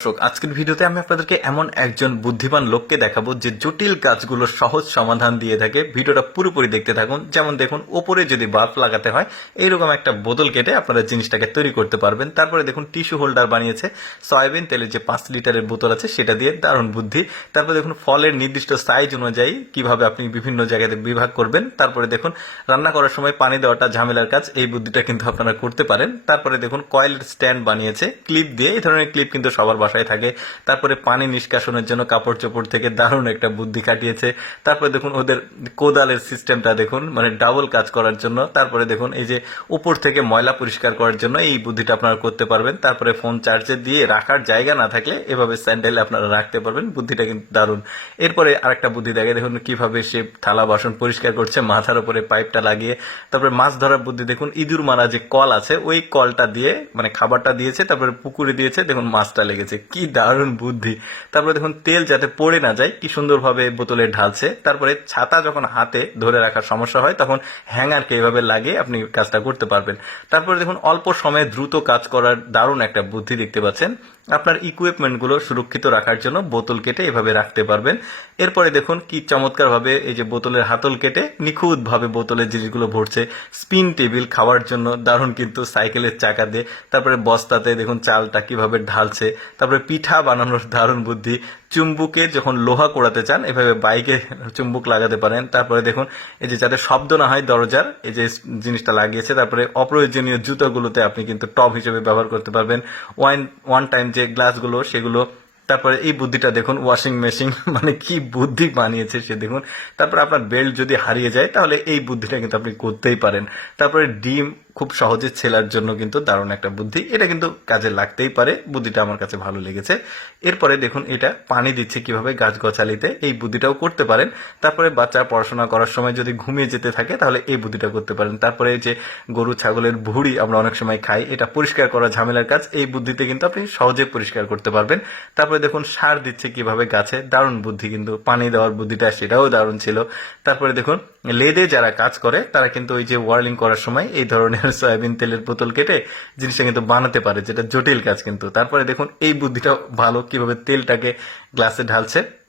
দর্শক, আজকের ভিডিওতে আমি আপনাদেরকে এমন একজন বুদ্ধিমান লোককে দেখাবো যে জটিল কাজগুলো সহজ সমাধান দিয়ে থাকে। ভিডিওটা পুরোপুরি দেখতে থাকুন। যেমন দেখুন, ওপরে যদি বাল্ব লাগাতে হয়, এইরকম একটা বোতল কেটে আপনারা জিনিসটাকে তৈরি করতে পারবেন। তারপরে দেখুন, টিস্যু হোল্ডার বানিয়েছে। সয়াবিন তেলের যে পাঁচ লিটারের বোতল আছে, সেটা দিয়ে দারুণ বুদ্ধি। তারপরে দেখুন, ফলের নির্দিষ্ট সাইজ অনুযায়ী কীভাবে আপনি বিভিন্ন জায়গাতে বিভাগ করবেন। তারপরে দেখুন, রান্না করার সময় পানি দেওয়াটা ঝামেলার কাজ, এই বুদ্ধিটা কিন্তু আপনারা করতে পারেন। তারপরে দেখুন, কয়েলের স্ট্যান্ড বানিয়েছে। ক্লিপ দিয়ে, এই ধরনের ক্লিপ কিন্তু সবার বাসায় থাকে। তারপরে পানি নিষ্কাশনের জন্য কাপড় চোপড় থেকে দারুণ একটা বুদ্ধি কাটিয়েছে। তারপরে দেখুন ওদের কোদালের সিস্টেমটা দেখুন মানে ডাবল কাজ করার জন্য। তারপরে দেখুন এই যে উপর থেকে ময়লা পরিষ্কার করার জন্য এই বুদ্ধিটা আপনারা করতে পারবেন। তারপরে ফোন চার্জে দিয়ে রাখার জায়গা না থাকলে এভাবে স্যান্ডেল আপনারা রাখতে পারবেন। বুদ্ধিটা কিন্তু দারুণ। এরপরে আরেকটা বুদ্ধি দেখে দেখুন কীভাবে সে থালা বাসন পরিষ্কার করছে, মাথার উপরে পাইপটা লাগিয়ে। তারপরে মাছ ধরার বুদ্ধি দেখুন, ইঁদুর মারা যে কল আছে, ওই কলটা দিয়ে মানে খাবারটা দিয়েছে, তারপরে পুকুরে দিয়েছে, দেখুন মাছটা লেগেছে। কি দারুণ বুদ্ধি। তারপরে দেখুন, তেল যাতে পড়ে না যায়, কি সুন্দরভাবে বোতলে ঢালছে। তারপরে ছাতা যখন হাতে ধরে রাখার সমস্যা হয়, তখন হ্যাঙ্গারকে এভাবে লাগিয়ে আপনি কাজটা করতে পারবেন। তারপরে দেখুন, অল্প সময়ে দ্রুত কাজ করার দারুণ একটা বুদ্ধি দেখতে পাচ্ছেন। আপনার ইকুইপমেন্টগুলো সুরক্ষিত রাখার জন্য বোতল কেটে এভাবে রাখতে পারবেন। এরপরে দেখুন, কি চমৎকারভাবে এই যে বোতলের হাতল কেটে নিখুঁতভাবে বোতলের জিনিসগুলো ভরছে। স্পিন টেবিল খাওয়ার জন্য দারুণ কিন্তু সাইকেলের চাকা দিয়ে। তারপরে বস্তাতে দেখুন, চালটা কীভাবে ঢালছে। তারপরে পিঠা বানানোর দারুণ বুদ্ধি। চুম্বুকে যখন লোহা কোড়াতে চান, এভাবে বাইকে চুম্বুক লাগাতে পারেন। তারপরে দেখুন, এই যে যাতে শব্দ না হয় দরজার, এই যে জিনিসটা লাগিয়েছে, তারপরে অপ্রয়োজনীয় জুতোগুলোতে আপনি কিন্তু টপ হিসেবে ব্যবহার করতে পারবেন। ওয়ান ওয়ান টাইম যে গ্লাসগুলো, সেগুলো, তারপরে এই বুদ্ধিটা দেখুন, ওয়াশিং মেশিন মানে কি বুদ্ধি বানিয়েছে সে দেখুন। তারপরে আপনার বেল্ট যদি হারিয়ে যায়, তাহলে এই বুদ্ধিটা কিন্তু আপনি করতেই পারেন। তারপরে ডিম খুব সহজে ছেলার জন্য কিন্তু দারুণ একটা বুদ্ধি। এটা কিন্তু কাজে লাগতেই পারে। বুদ্ধিটা আমার কাছে ভালো লেগেছে। এরপরে দেখুন, এটা পানি দিচ্ছে কীভাবে গাছ গছালিতে। এই বুদ্ধিটাও করতে পারেন। তারপরে বাচ্চা পড়াশোনা করার সময় যদি ঘুমিয়ে যেতে থাকে, তাহলে এই বুদ্ধিটা করতে পারেন। তারপরে যে গরু, ছাগলের ভুড়ি আমরা অনেক সময় খাই, এটা পরিষ্কার করা ঝামেলার কাজ। এই বুদ্ধিতে কিন্তু আপনি সহজে পরিষ্কার করতে পারবেন। তারপরে দেখুন, সার দিচ্ছে কীভাবে গাছে। দারুণ বুদ্ধি কিন্তু। পানি দেওয়ার বুদ্ধিটা সেটাও দারুণ ছিল। তারপরে দেখুন, লেদে যারা কাজ করে, তারা কিন্তু ওই যে ওয়ার্লিং করার সময় এই ধরনের সয়াবিন তেলের বোতল কেটে জিনিসটা কিন্তু বানাতে পারে, যেটা জটিল কাজ কিন্তু। তারপরে দেখুন, এই বুদ্ধিটা ভালো কীভাবে তেলটাকে গ্লাসে ঢালছে।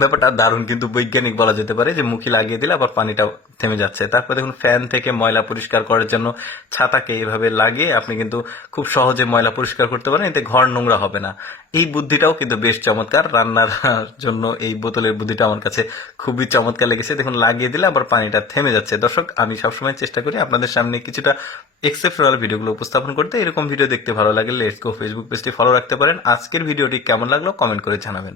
ব্যাপারটা দারুণ, কিন্তু বৈজ্ঞানিক বলা যেতে পারে যে মুখে লাগিয়ে দিলে আবার পানিটা থেমে যাচ্ছে। তারপর দেখুন, ফ্যান থেকে ময়লা পরিষ্কার করার জন্য ছাতাকে এভাবে লাগিয়ে আপনি কিন্তু খুব সহজে ময়লা পরিষ্কার করতে পারেন, এতে ঘর নোংরা হবে না। এই বুদ্ধিটাও কিন্তু বেশ চমৎকার। রান্নার জন্য এই বোতলের বুদ্ধিটা আমার কাছে খুবই চমৎকার লেগেছে। দেখুন, লাগিয়ে দিলে আবার পানিটা থেমে যাচ্ছে। দর্শক, আমি সবসময় চেষ্টা করি আপনাদের সামনে কিছুটা এক্সেপশনাল ভিডিওগুলো উপস্থাপন করতে। এরকম ভিডিও দেখতে ভালো লাগলে লেটস গো ফেসবুক পেজটি ফলো রাখতে পারেন। আজকের ভিডিওটি কেমন লাগল? কমেন্ট করে জানাবেন।